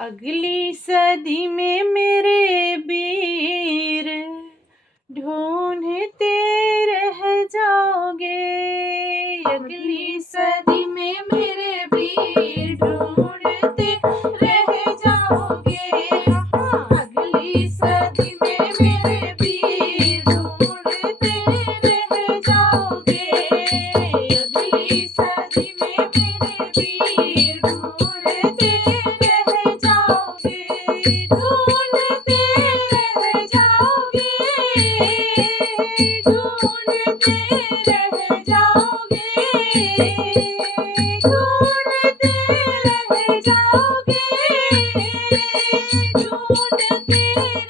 अगली सदी में मेरे वीर ढूंढते रह जाओगे। अगली सदी में मेरे वीर ढूंढते रह जाओगे। अगली सदी में मेरे वीर ढूंढते रह जाओगे। अगली सदी में मेरे वीर ढूंढते रह जाओगे। ढूंढते रह जाओगे। ढूंढते रह जाओगे। ढूंढते रह जाओगे। ढूंढते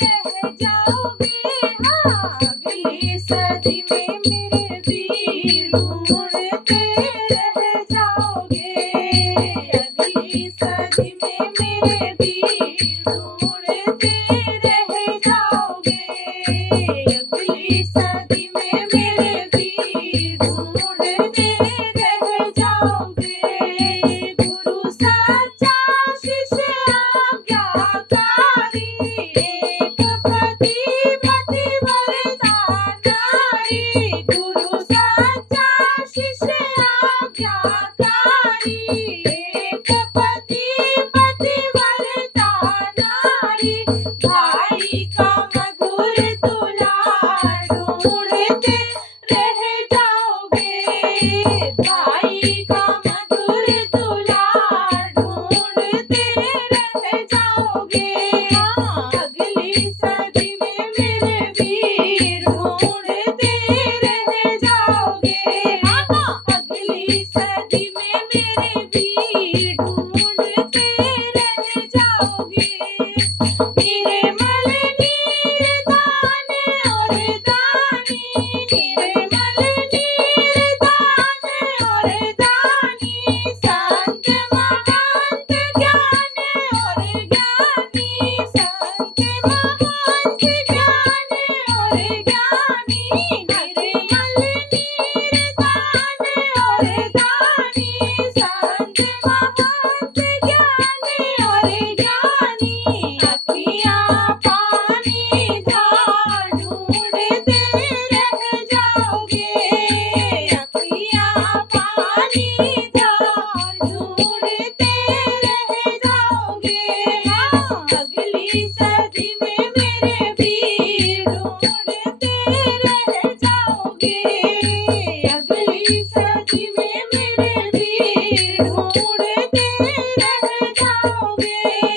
रह जाओगे। हाँ, अगली सदी में मेरे वीर ढूंढते रह जाओगे। अगली सदी में मेरे वीर ढूंढते रह जाओगे। अगली सदी में मेरे वीर ढूंढते रह जाओगे। गुरु सच्चा शिष्य आज्ञाकारी, एक पति पतिव्रता नारी। गुरु सच्चा शिष्य आज्ञाकारी, एक पति पतिव्रता नारी। भाई का मधुर दुलार ढूंढते रह जाओगे। भाई का मधुर दुलार ढूंढते रह जाओगे। हाँ, अगली सदी में मेरे वीर ढूंढते रह जाओगे। हाँ, अगली सदी में मेरे वीर ढूंढते रह जाओगे। निर्मल नीरदान और दानी, निर्मल नीरदान और दानी। संत महंत ज्ञान और ज्ञानी, संत महंत ज्ञान और ज्ञानी। निर्मल नीरदान और दानी, संत महंत ज्ञान और ज्ञानी। अखियाँ पानी धार ढूंढते रह जाओगे। अखियाँ पानी धार ढूंढते रह जाओगे। हाँ, अगली सदी में मेरे वीर ढूंढते रह जाओगे। अगली सदी में मेरे वीर ढूंढते रह जाओगे।